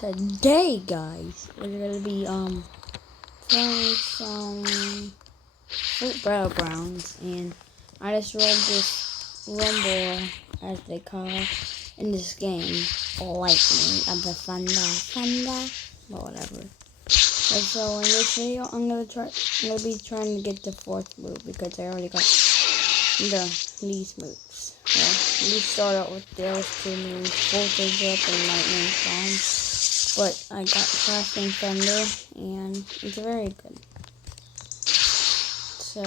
Today, guys, we're gonna be playing some battlegrounds, and I just rolled this rumble, as they call it, in this game, lightning of the thunder, but whatever. And so in this video, I'm gonna be trying to get the fourth move because I already got these moves. Well, we start out with those two moves, voltage up and lightning storm. But I got crashing thunder, and it's very good. So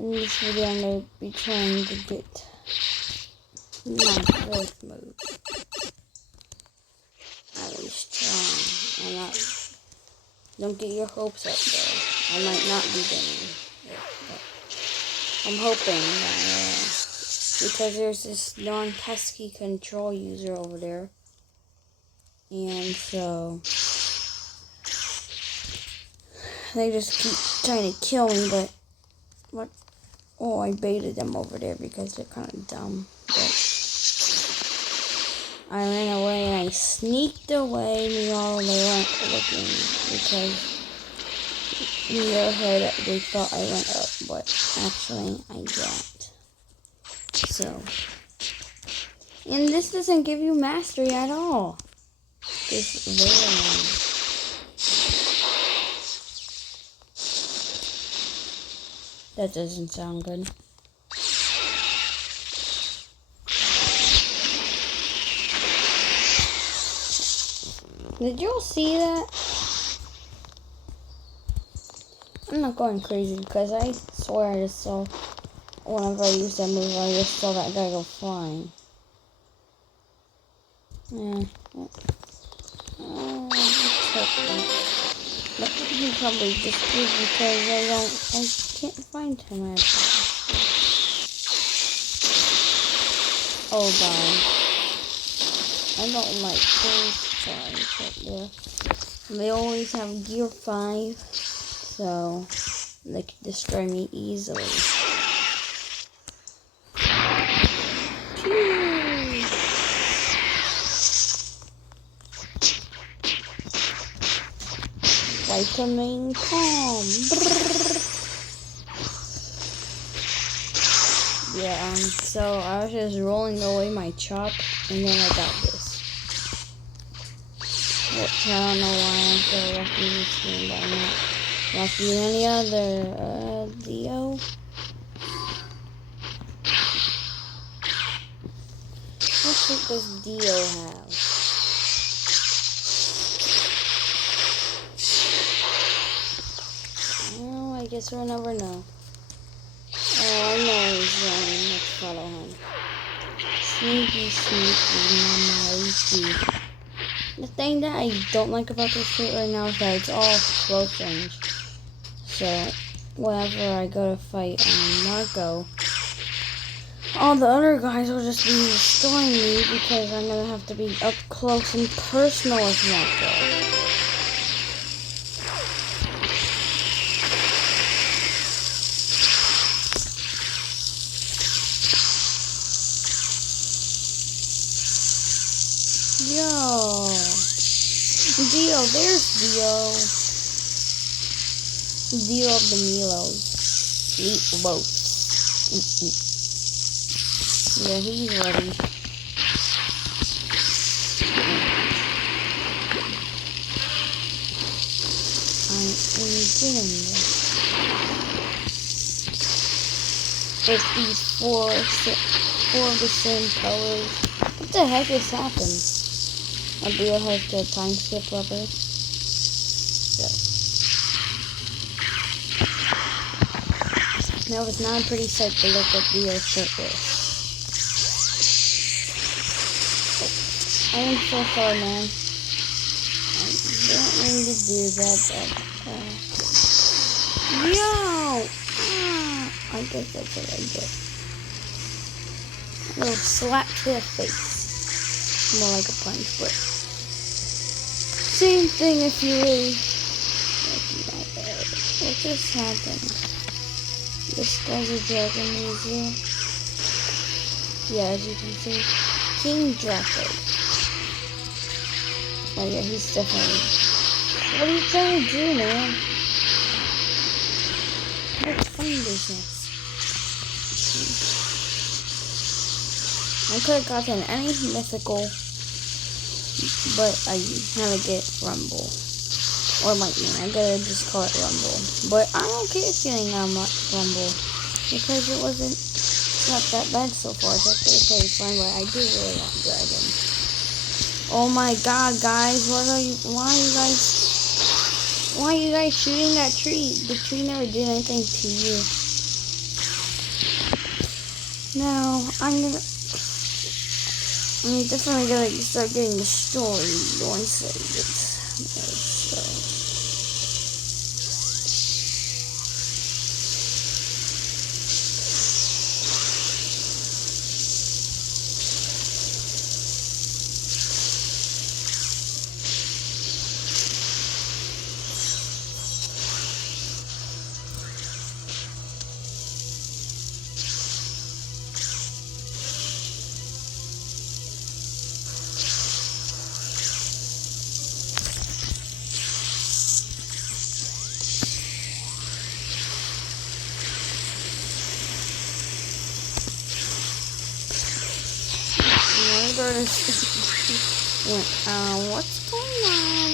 in this video, I'm gonna be trying to get my fourth move. At least trying. Don't get your hopes up though. I might not be getting it, but I'm hoping that because there's this non-pesky control user over there. And so they just keep trying to kill me, but what? Oh, I baited them over there because they're kind of dumb. But I ran away and I sneaked away. Meanwhile, they weren't looking because in their head they thought I went up, but actually I didn't. So, and this doesn't give you mastery at all. This villain. That doesn't sound good. Did you all see that? I'm not going crazy because I swear I just saw, whenever I used that move, I just saw that guy go flying. Yeah. But he probably just did because I can't find him actually. Oh god. I don't like those guys right there. They always have gear 5, so they can destroy me easily. Vitamin calm. Yeah, so I was just rolling away my chop, and then I got this. Which I don't know why I'm so lucky in this game, but I'm not lucky in any other, Dio. What trick does Dio have? Well, I guess we'll never know. Oh, I know he's running. Let's follow him. Sneaky, mama. The thing that I don't like about this shit right now is that it's all close range. So, whenever I go to fight Marco, all the other guys will just be destroying me because I'm gonna have to be up close and personal with Marco. Yo, Dio, there's Dio. Dio of the Milos. Meatloaf. Yeah, he's ready. I am getting this. With these four of the same colors. What the heck has happened? Dio has the time skip rubber. So. Now it's not a pretty sight to look at Dio's shirtless. Oh, I am so sorry, man. I didn't mean to do that, but, yo! I guess that's what I did. A little slap to the face. More like a punch, but same thing if you really. What just happened? This guy's a dragon user. Yeah, as you can see, King Draco. Oh yeah, he's definitely... What are you trying to do, man? What's funny business? I could have gotten any mythical, but I had to get Rumble. Or Lightning. I gotta just call it Rumble. But I'm okay feeling Rumble. Because it wasn't not that bad so far. It's actually pretty fun, but I do really want Dragon. Oh my god, guys. Why are you guys shooting that tree? The tree never did anything to you. Now, I'm definitely gonna start getting the story once I get this. What's going on?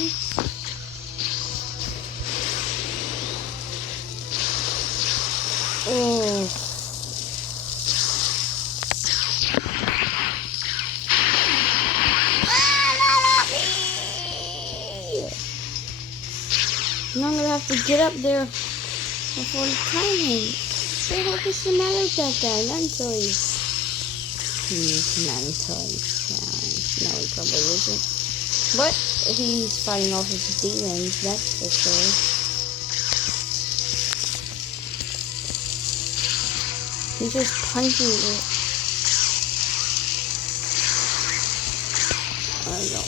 Oh. Now I'm gonna have to get up there before the timing. They hope it's the matter with that guy mentally. He's mentally challenged. No, he probably isn't. But he's fighting off his demons, that's for sure. He's just punching it.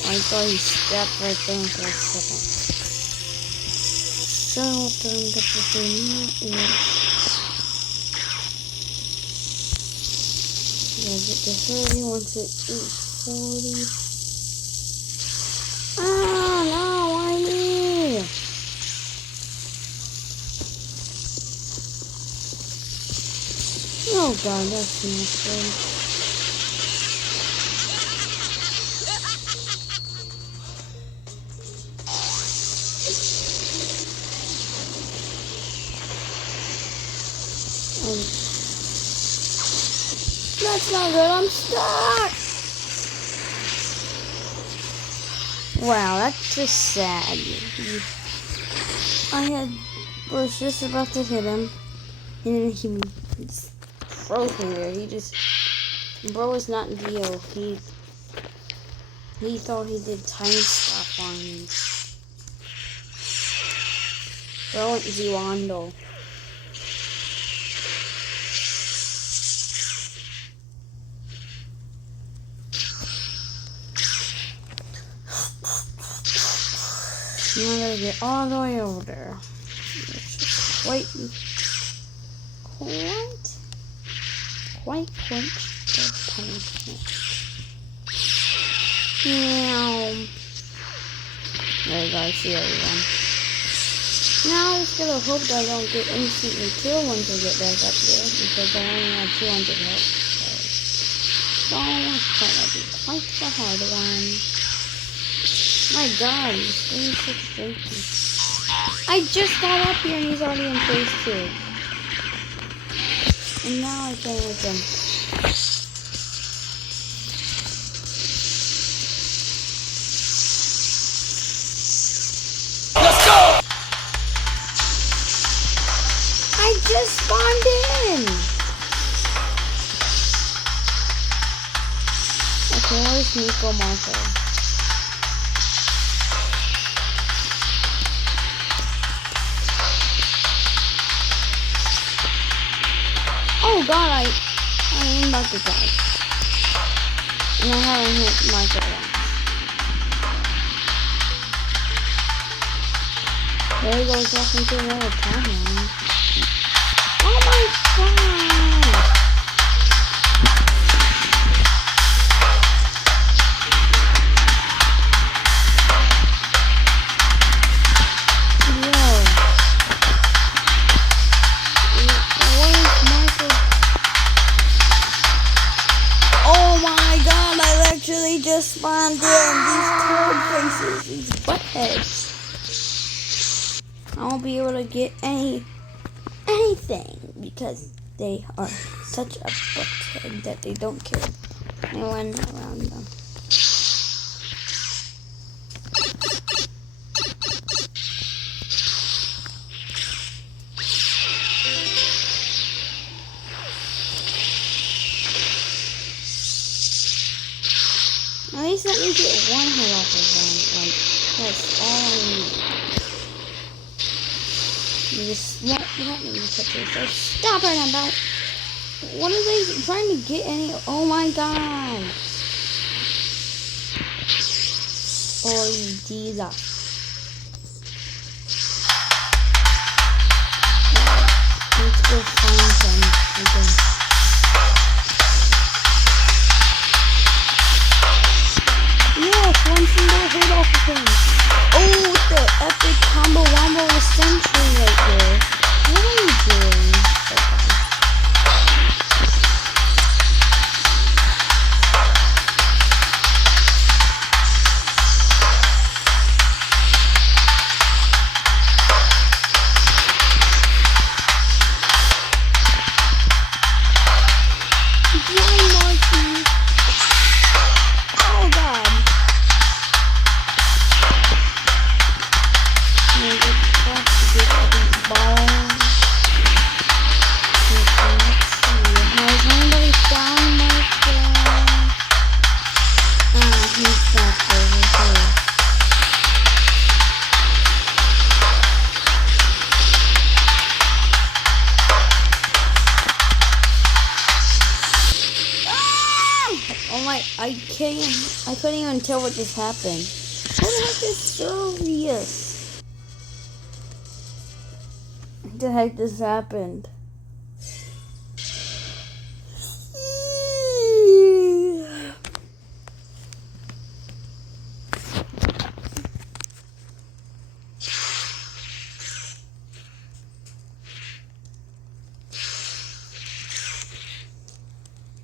I thought he stepped right there for a second. So what I'm going to do now is get to 30 once it is 40. Ah, no, why me? Oh god, that's not good. That's not good, I'm stuck! Wow, that's just sad. Was just about to hit him, and then he froze me there. Bro is not Dio. He thought he did time stuff on me. Bro ain't Ziwando. Now I gotta get all the way over there. Wait. Quite the punishment. Meow. There you go, I see everyone. Now I just gotta hope that I don't get instantly killed once I get back up there, because I only have 200 health. So it's gonna be quite the hard one. My god, this thing is so shaky. I just got up here and he's already in phase 2. And now I can't with him. Let's go! I just spawned in! Okay, where's Nico Marco? Oh god, I am about to die. And I haven't hit Michael once. There he goes off into another timeline. Oh my god! they just spawned in. These toad faces, these buttheads. I won't be able to get anything because they are such a butthead that they don't care anyone around them. At least let me get one head off of them. Like, that's all I need. You just won't let me touch it. So stop right about. What are they trying to get any? Oh my god. Oh, Jesus. Let's go find them again. Yes, one single hit off of him. Oh, with the epic combo wombo of the century right there. What are you doing? Okay. I couldn't even tell what just happened. What the heck is Servius? What the heck just happened?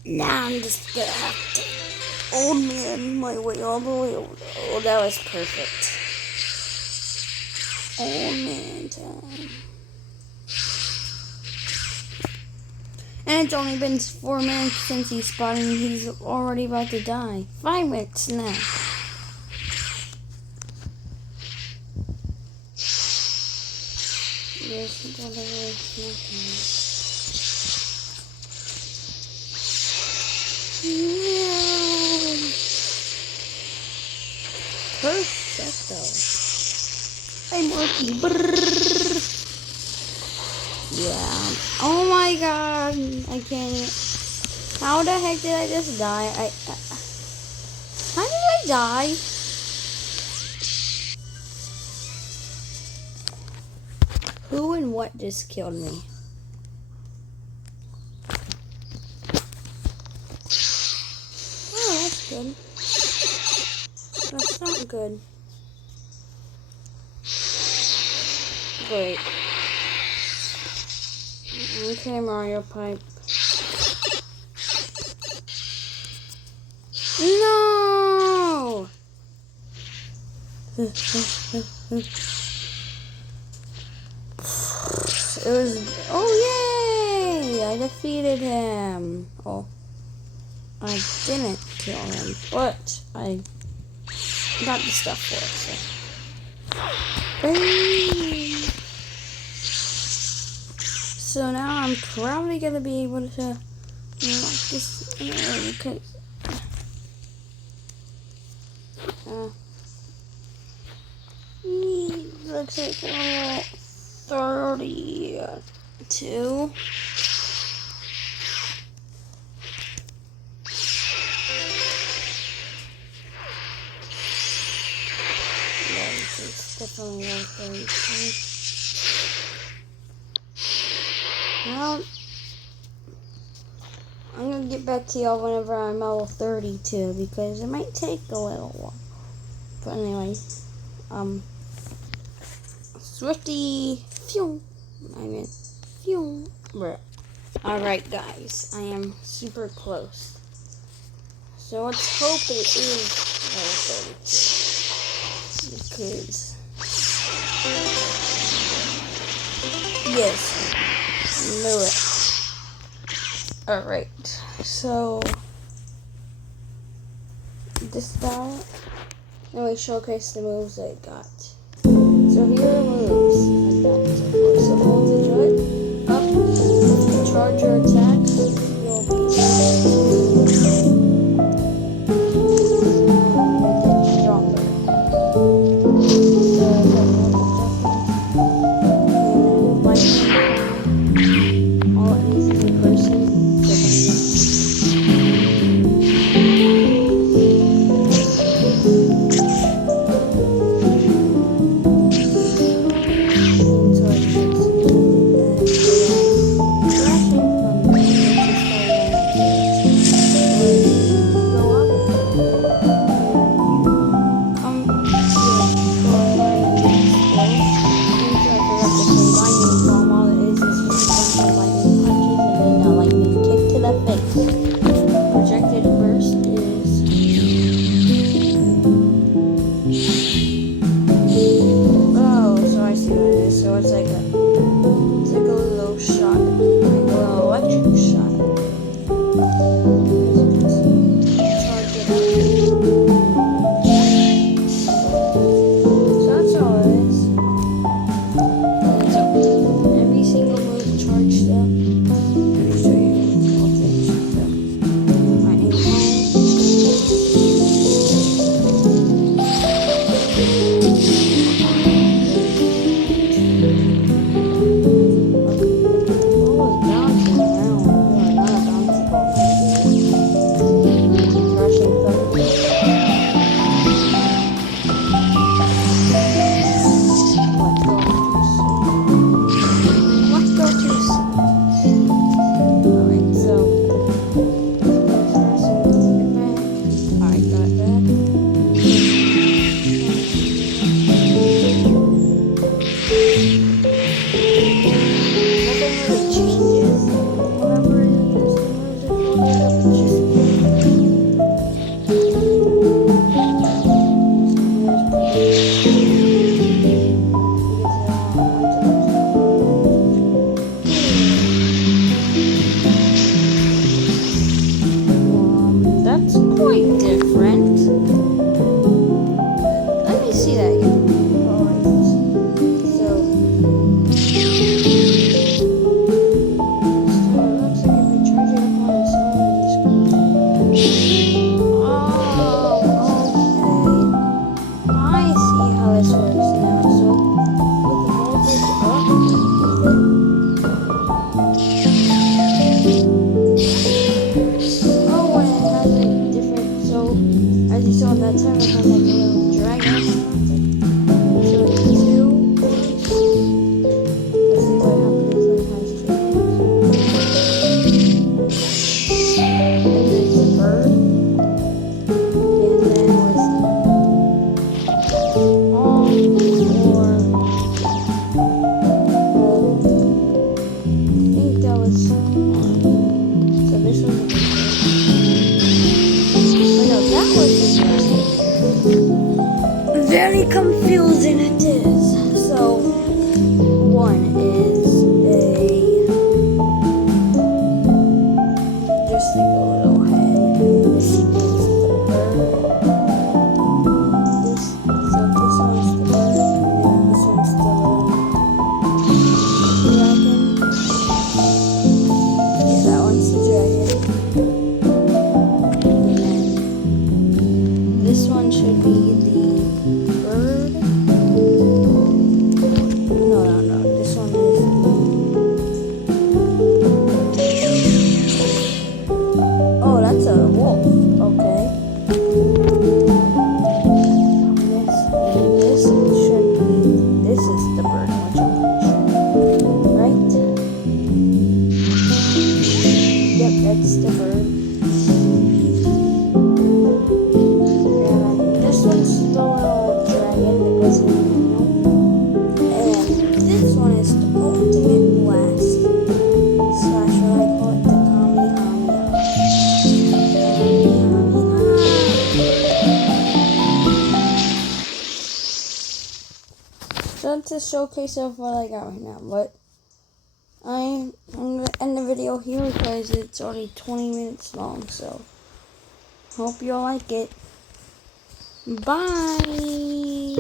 Now I'm just gonna have to old man my way all the way over. Oh, that was perfect. Old man time. And it's only been 4 minutes since he spotted me. He's already about to die. 5 minutes now. There's nothing. Perfecto. I'm lucky. Yeah. Oh my god. I can't. How the heck did I just die? How did I die? Who and what just killed me? Oh, that's good. That's not good. Great. Okay, Mario Pipe. No! It was... Oh, yay! I defeated him. Oh. I didn't kill him, but I got the stuff for it, so. So now I'm probably gonna be able to lock this. Okay. Looks like level 32. It's definitely level 32. Well, I'm gonna get back to y'all whenever I'm level 32 because it might take a little while. But anyway, Swifty, phew, phew. Alright guys, I am super close. So let's hope it is level 32. Because yes, knew it. Alright, so this guy, then we showcase the moves I got. So here are the moves I got so far. So hold the joy up, if you charge your attacks, you'll be able to make it stronger. So if I hold the lightning, all it needs is a person to very confusing it is. So one is just like a little head. This is the bird. This one's the bird, and this one's the dragon. Yeah, that one's the dragon. And then this one should be the bird. No. This one is oh, that's a wolf. Okay. This should be. This is the bird, which I'm pretty sure. Right? Yep, that's the bird. And this one's the not to showcase of what I got right now, but I'm going to end the video here because it's already 20 minutes long, so hope you all like it. Bye!